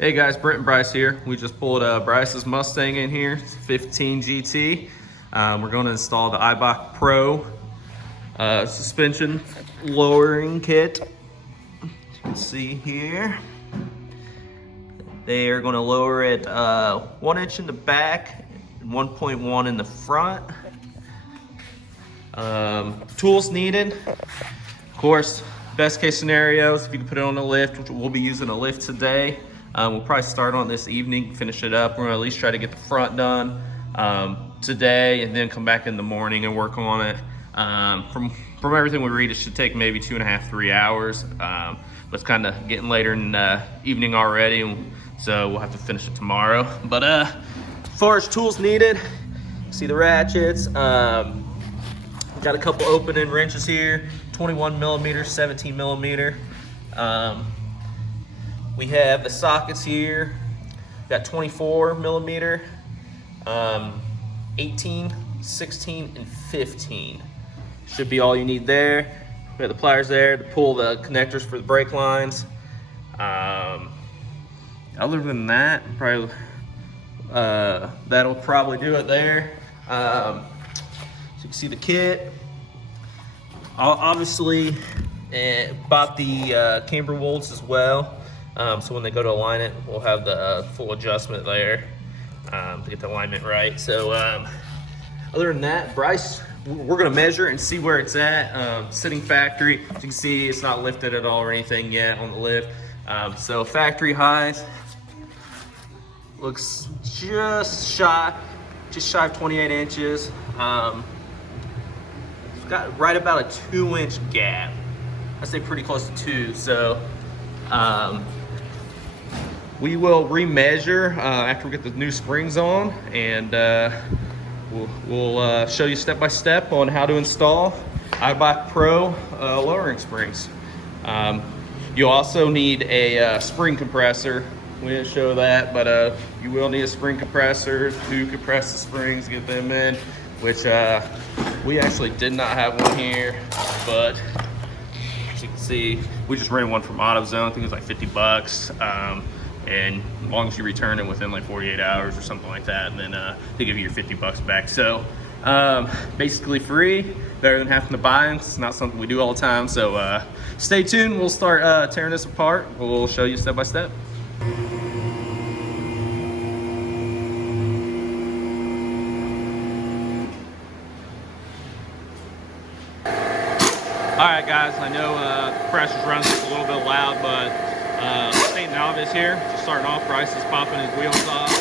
Hey guys, Brent and Bryce here. We just pulled Bryce's Mustang in here, 15 GT. We're going to install the Eibach Pro suspension lowering kit. As you can see here, they are going to lower it 1 inch in the back and 1.1 in the front. Tools needed. Of course, best case scenarios, if you can put it on the lift, which we'll be using a lift today. We'll probably start on this evening, finish it up. We're gonna at least try to get the front done today and then come back in the morning and work on it. From everything we read, it should take maybe 2.5, 3 hours. But it's kind of getting later in the evening already, so we'll have to finish it tomorrow. But as far as tools needed, see the ratchets. Got a couple opening wrenches here, 21 millimeter, 17 millimeter. We have the sockets here, got 24 millimeter, 18, 16, and 15. Should be all you need there. We have the pliers there to pull the connectors for the brake lines. Other than that, probably that'll probably do it there. So you can see the kit. Obviously, bought the camber bolts as well. So when they go to align it, we'll have the full adjustment there to get the alignment right. So other than that, Bryce, we're gonna measure and see where it's at. Sitting factory, as you can see, it's not lifted at all or anything yet on the lift. So factory highs, looks just shy of 28 inches. It's got right about a 2-inch gap. I'd say pretty close to 2. So we will remeasure after we get the new springs on, and we'll show you step by step on how to install Eibach Pro lowering springs. You also need a spring compressor. We didn't show that, but you will need a spring compressor to compress the springs, get them in, which we actually did not have one here, but as you can see, we just rented one from AutoZone. I think it was like 50 bucks. And as long as you return it within like 48 hours or something like that, and then they give you your 50 bucks back. So basically free, better than having to buy them. It's not something we do all the time. So stay tuned. We'll start tearing this apart. We'll show you step by step. All right, guys, I know the compressor's running just a little bit loud, but ain't novice here. Just starting off, Bryce is popping his wheels off,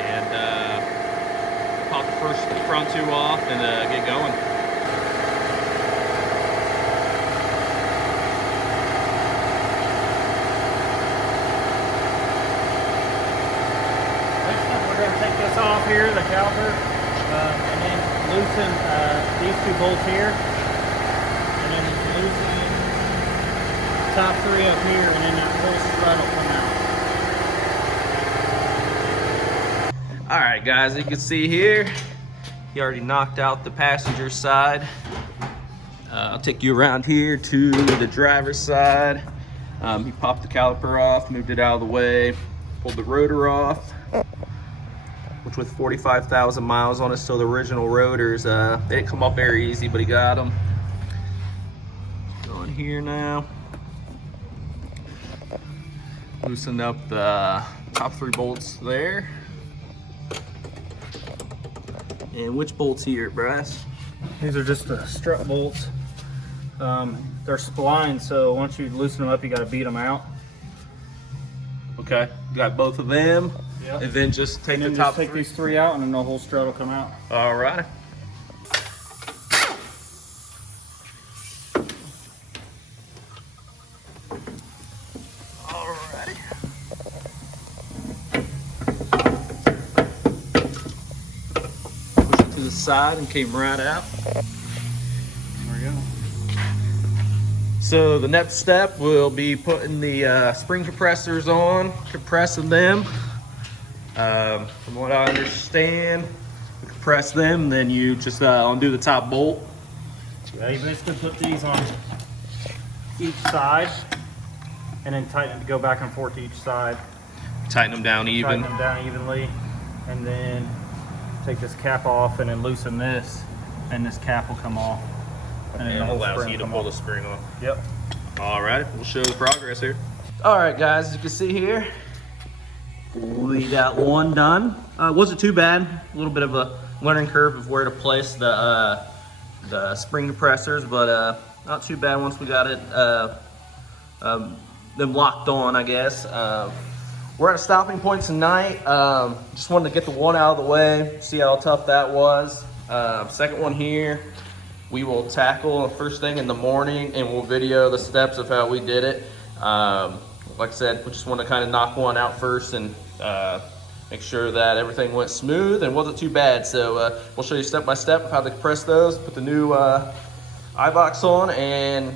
and pop the front two off and get going. We're going to take this off here, the caliper, and then loosen these 2 bolts here. Loosen top 3 up here, and then that whole strut will come out. All right, guys, you can see here, he already knocked out the passenger side. I'll take you around here to the driver's side. He popped the caliper off, moved it out of the way, pulled the rotor off, which with 45,000 miles on it, so the original rotors, they didn't come up very easy, but he got them. Going here now. Loosen up the top 3 bolts there. And which bolts here, Bryce? These are just the strut bolts. They're splined, so once you loosen them up, you got to beat them out. Okay, got both of them. Yep. And then just take and then the top just take these 3 out, and then the whole strut will come out. All right. Side and came right out. There we go. So the next step will be putting the spring compressors on, compressing them. From what I understand, you compress them, then you just undo the top bolt. Yeah, you basically put these on each side and then tighten it to go back and forth to each side. Tighten them down even. Tighten them down evenly, and then take this cap off and then loosen this, and this cap will come off. And then And the it whole allows spring you to come pull off. the spring off. Yep. All right, we'll show the progress here. All right, guys, as you can see here, we got one done. Wasn't too bad. A little bit of a learning curve of where to place the spring compressors, but not too bad once we got it them locked on, I guess. We're at a stopping point tonight. Just wanted to get the one out of the way, see how tough that was. Second one here, we will tackle first thing in the morning, and we'll video the steps of how we did it. Like I said, we just want to kind of knock one out first and make sure that everything went smooth and wasn't too bad. So we'll show you step by step of how to compress those, put the new Eibach on, and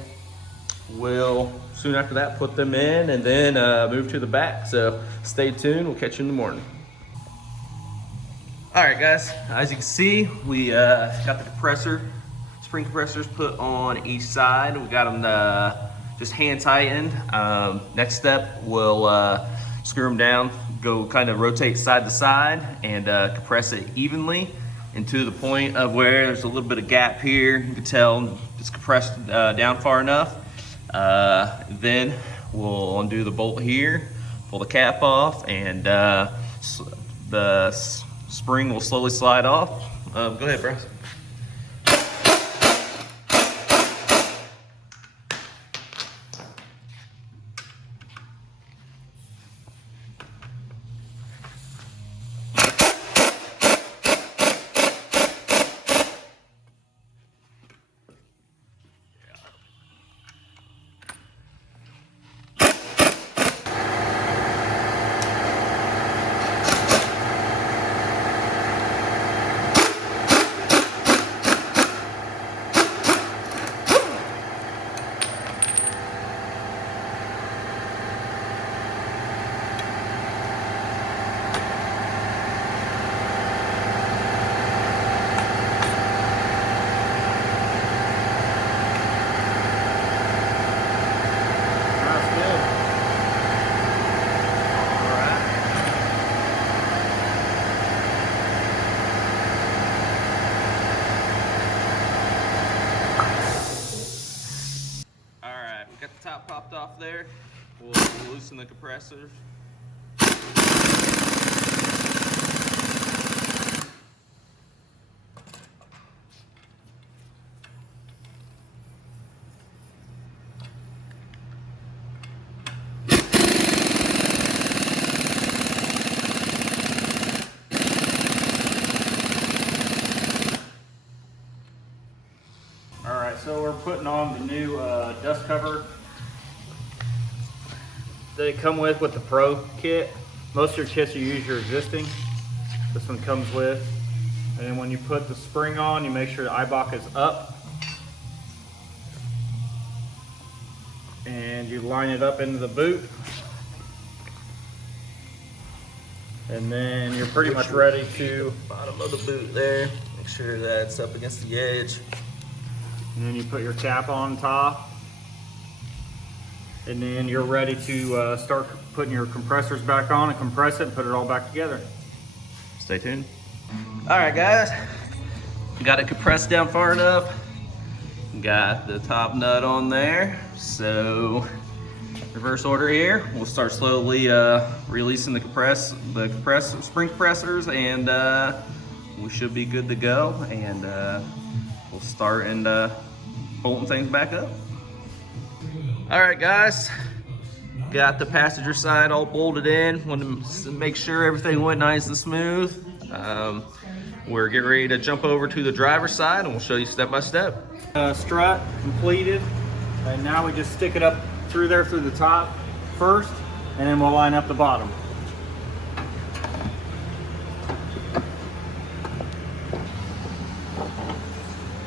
we'll soon after that put them in and then move to the back. So stay tuned, we'll catch you in the morning. All right, guys, as you can see, we got the spring compressors put on each side. We got them just hand tightened. Next step, we'll screw them down, go kind of rotate side to side, and compress it evenly into the point of where there's a little bit of gap here. You can tell it's compressed down far enough. Then we'll undo the bolt here, pull the cap off, and the spring will slowly slide off. Go ahead, Bryce. Got the top popped off there. We'll loosen the compressors. All right, so we're putting on the new dust cover they come with the Pro kit. Most of your kits you use your existing. This one comes with. And then when you put the spring on, you make sure the Eibach is up. And you line it up into the boot. And then you're pretty much ready to... Bottom of the boot there. Make sure that it's up against the edge. And then you put your cap on top. And then you're ready to start putting your compressors back on and compress it and put it all back together. Stay tuned. All right, guys. Got it compressed down far enough. Got the top nut on there. So, reverse order here. We'll start slowly releasing the spring compressors, and we should be good to go. And we'll start and bolting things back up. All right, guys, got the passenger side all bolted in. Wanted to make sure everything went nice and smooth. We're getting ready to jump over to the driver's side, and we'll show you step by step. Strut completed, and now we just stick it up through there through the top first, and then we'll line up the bottom.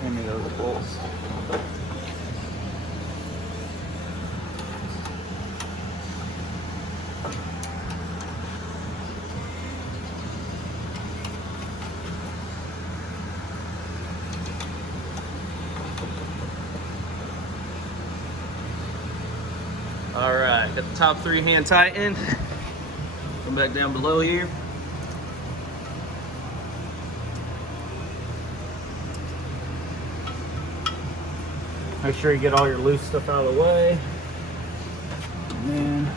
Give me those bolts. All right, got the top three hand tightened. Come back down below here. Make sure you get all your loose stuff out of the way. And then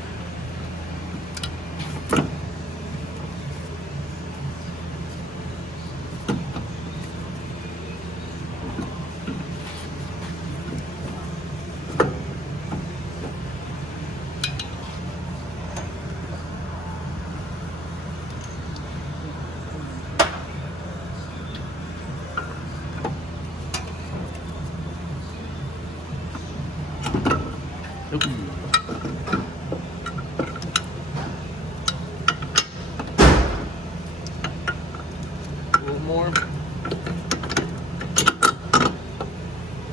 Ooh. A little more.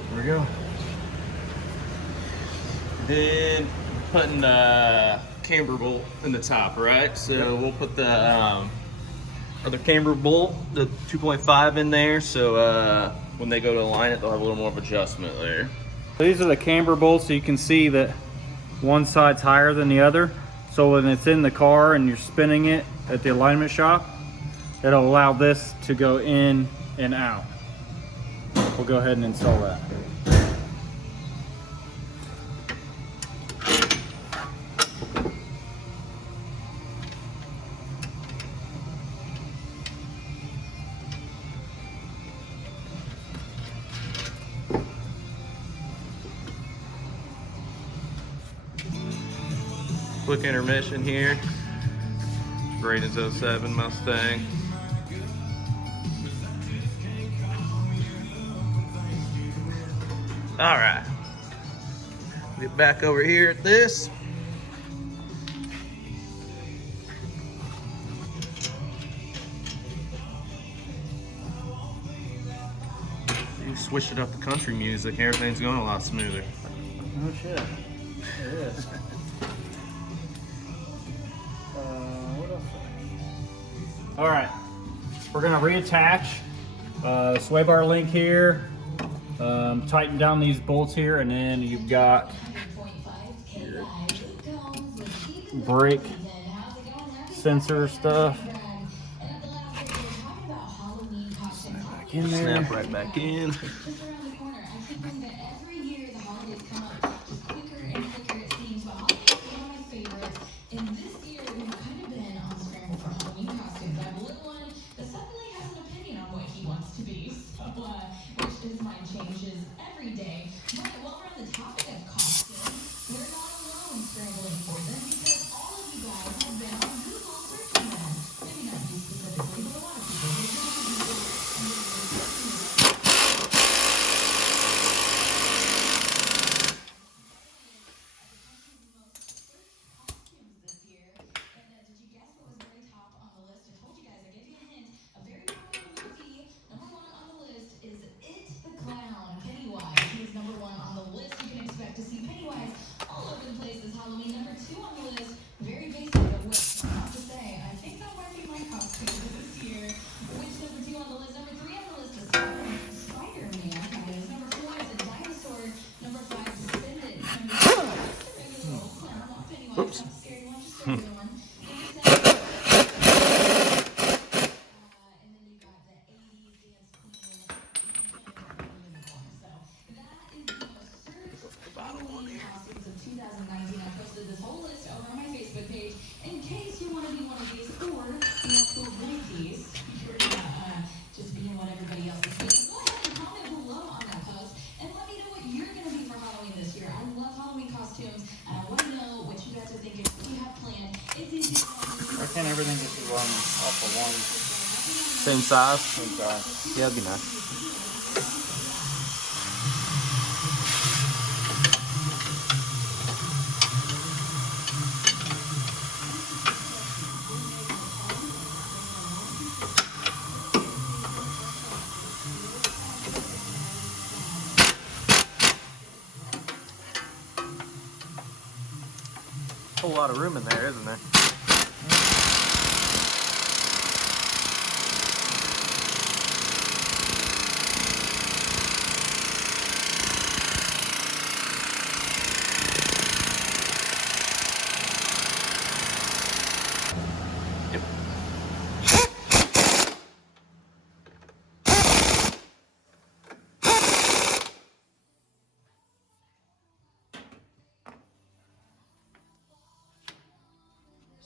There we go. Then putting the camber bolt in the top, right? So we'll put the other camber bolt, the 2.5 in there. So when they go to align it, they'll have a little more of adjustment there. these are the camber bolts, so you can see that one side's higher than the other. So when it's in the car and you're spinning it at the alignment shop, it'll allow this to go in and out. We'll go ahead and install that. Quick intermission here. Braden's 07 Mustang. All right, get back over here at this. You switch it up the country music, everything's going a lot smoother. Oh shit, it is. What else? All right, we're gonna reattach sway bar link here, tighten down these bolts here, and then you've got your brake sensor stuff. Snap back in there. Snap right back in. Oops. Why can't everything just run off of one? Same size? Same size. Yeah, that'd be nice. A whole lot of room in there, isn't there?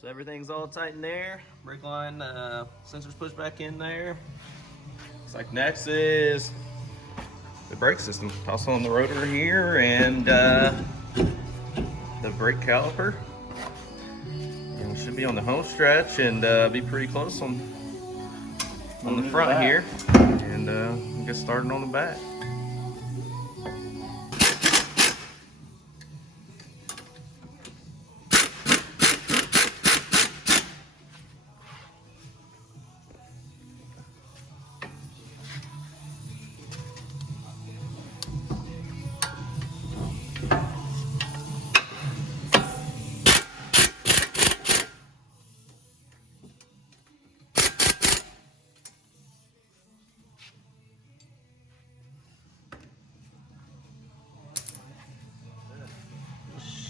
So everything's all tight in there. Brake line sensors pushed back in there. Looks like next is the brake system. Toss on the rotor here and the brake caliper. And we should be on the home stretch and be pretty close on the front here. And we'll get started on the back.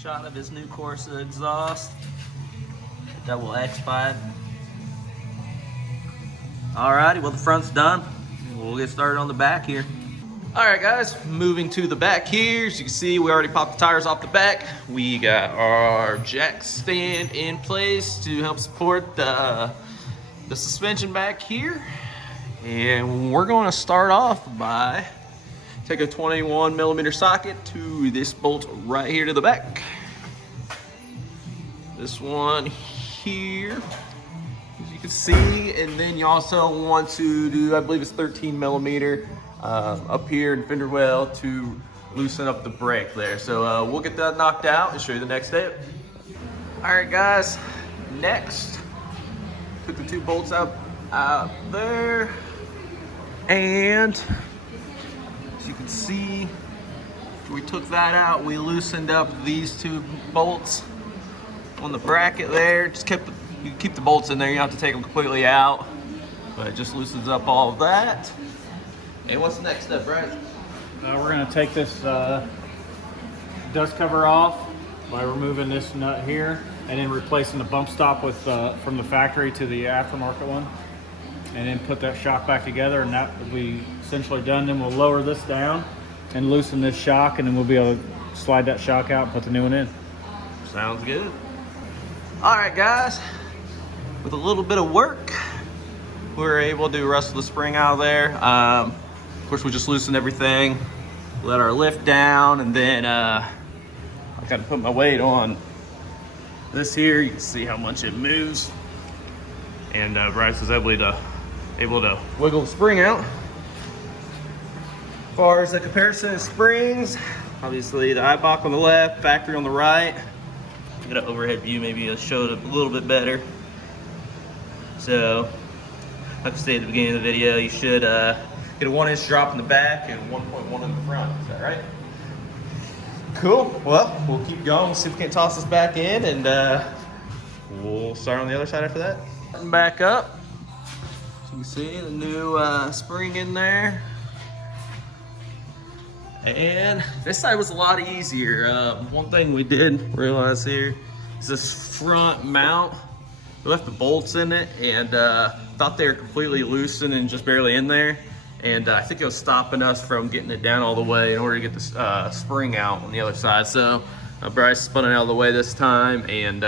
Shot of his new Corsa exhaust, double X5. Alrighty, well the front's done. We'll get started on the back here. Alright guys, moving to the back here. As you can see, we already popped the tires off the back. We got our jack stand in place to help support the suspension back here. And we're going to start off by take a 21mm socket to this bolt right here to the back. This one here, as you can see, and then you also want to do, I believe it's 13mm up here in fender well to loosen up the brake there. So we'll get that knocked out and show you the next step. All right, guys. Next, put the two bolts out there, and as you can see, we took that out. We loosened up these two bolts on the bracket there. Just you keep the bolts in there. You don't have to take them completely out, but it just loosens up all of that. And what's the next step, Brad? Now we're going to take this dust cover off by removing this nut here, and then replacing the bump stop with from the factory to the aftermarket one, and then put that shock back together, and that will be essentially done. Then we'll lower this down and loosen this shock, and then we'll be able to slide that shock out and put the new one in. Sounds good. All right, guys, with a little bit of work, we were able to wrestle the spring out of there. Of course, we just loosened everything, let our lift down, and then I got to put my weight on this here. You can see how much it moves, and Bryce was able to wiggle the spring out. As far as the comparison of springs, obviously the Eibach on the left, factory on the right. Get an overhead view, maybe it'll show it a little bit better. So, like I said at the beginning of the video, you should get a 1-inch drop in the back and 1.1 in the front. Is that right? Cool. Well, we'll keep going. We'll see if we can toss this back in, and we'll start on the other side after that. Back up. So you can see the new spring in there. And this side was a lot easier. One thing we did realize here is this front mount. We left the bolts in it and thought they were completely loosened and just barely in there. And I think it was stopping us from getting it down all the way in order to get the spring out on the other side. So Bryce spun it out of the way this time, and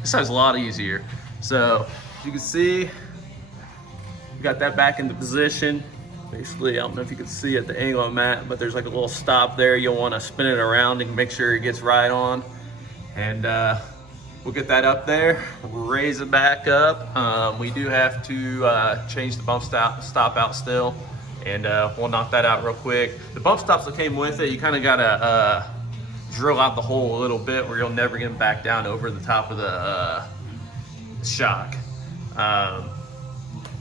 this side's a lot easier. So as you can see, we got that back into position. Basically, I don't know if you can see at the angle I'm at, but there's like a little stop there. You'll want to spin it around and make sure it gets right on. And we'll get that up there, we'll raise it back up. We do have to change the bump stop out still, and we'll knock that out real quick. The bump stops that came with it, you kind of got to drill out the hole a little bit where you'll never get them back down over the top of the shock.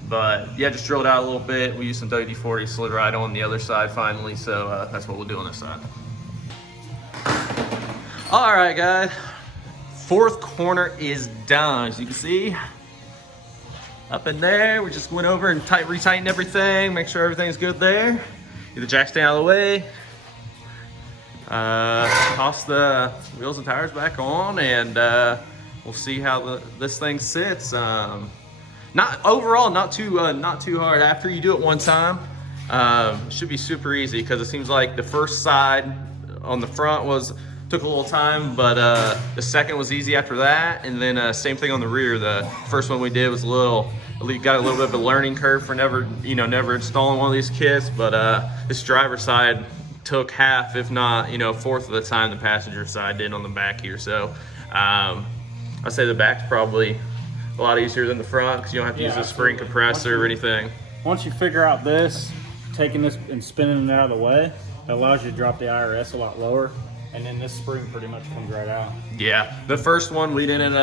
But yeah, just drilled out a little bit. We used some WD-40, slid right on the other side finally, so that's what we'll do on this side. All right, guys, fourth corner is done. As you can see, up in there, we just went over and retightened everything, make sure everything's good there. Get the jack stand out of the way. Toss the wheels and tires back on, and we'll see how this thing sits. Not too hard. After you do it one time, it should be super easy, because it seems like the first side on the front was took a little time, but the second was easy after that. And then same thing on the rear. The first one we did was got a little bit of a learning curve for never installing one of these kits. But this driver's side took half, if not, fourth of the time the passenger side did on the back here. So I'd say the back's probably a lot easier than the front because you don't have to use a spring compressor or anything. Once you figure out this, taking this and spinning it out of the way, it allows you to drop the IRS a lot lower, and then this spring pretty much comes right out. Yeah, the first one we didn't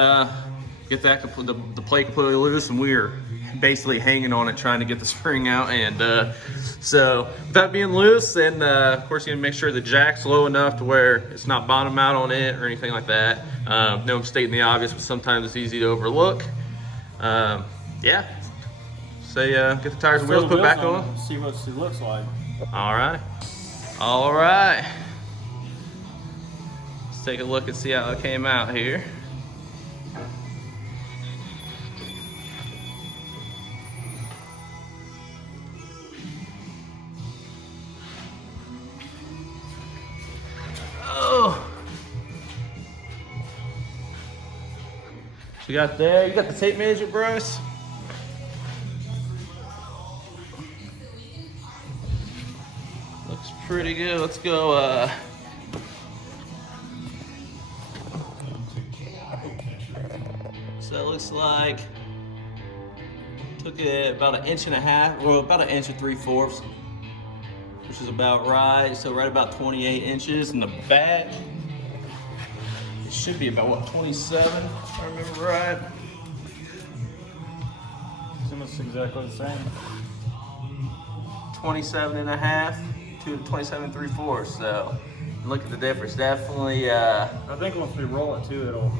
get the plate completely loose, and we were basically hanging on it trying to get the spring out. And so that being loose, and of course you can make sure the jack's low enough to where it's not bottom out on it or anything like that. No, I'm stating the obvious, but sometimes it's easy to overlook. Yeah, so get the tires and wheels put back on. See what it looks like. All right. Let's take a look and see how it came out here. Oh. So you got there, you got the tape measure, Bruce? Looks pretty good. Let's go so it looks like took it about 1.5 inches, well about 1 3/4 inches, which is about right. So right about 28 inches in the back. It should be about what, 27, if I remember right. It's almost exactly the same. 27.5 to 27 3/4. So look at the difference. Definitely. I think once we roll it too, it'll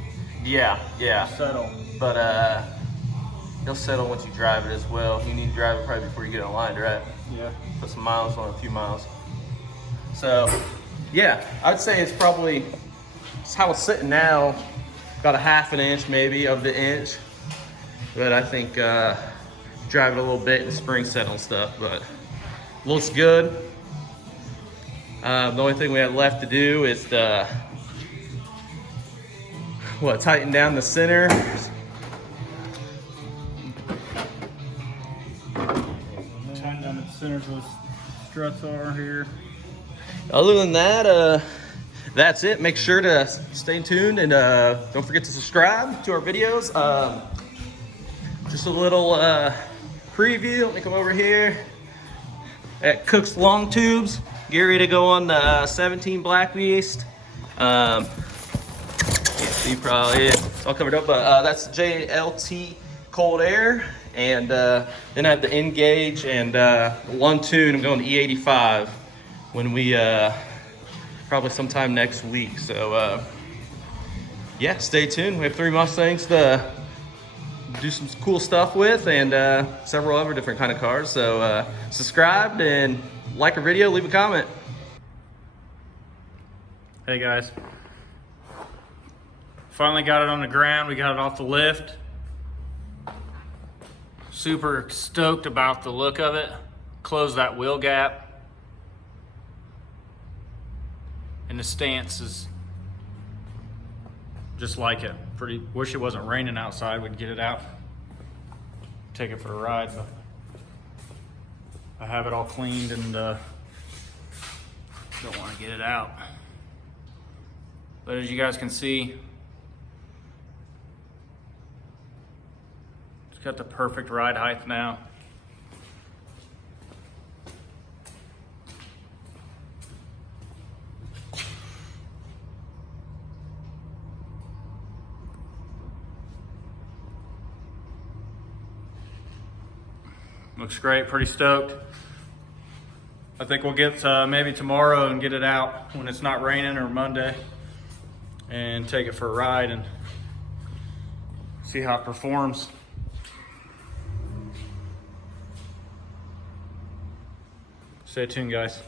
settle. But it'll settle once you drive it as well. You need to drive it probably before you get it aligned, right? Yeah. Put some miles on, a few miles. So yeah, I'd say it's probably, it's how it's sitting now, about 1/2 inch maybe of the inch. But I think drive it a little bit and the spring set on stuff, but looks good. The only thing we have left to do is tighten down the center. Tighten down the centers where the struts are here. Other than that, that's it. Make sure to stay tuned and don't forget to subscribe to our videos. Just a little preview. Let me come over here at Cook's Long Tubes. Get ready to go on the 17 Black Beast. Can't see probably it's all covered up, but that's JLT Cold Air, and then I have the Ngauge and Lund Tune. I'm going to E85 when we probably sometime next week. So yeah, stay tuned. We have 3 Mustangs to do some cool stuff with, and several other different kind of cars. So subscribe and like our video, leave a comment. Hey guys, finally got it on the ground. We got it off the lift. Super stoked about the look of it. Close that wheel gap, and the stance is just like it. Pretty, wish it wasn't raining outside. We'd get it out, take it for a ride, but I have it all cleaned and don't want to get it out. But as you guys can see, it's got the perfect ride height now. Looks great, pretty stoked. I think we'll get maybe tomorrow and get it out when it's not raining, or Monday, and take it for a ride and see how it performs. Stay tuned, guys.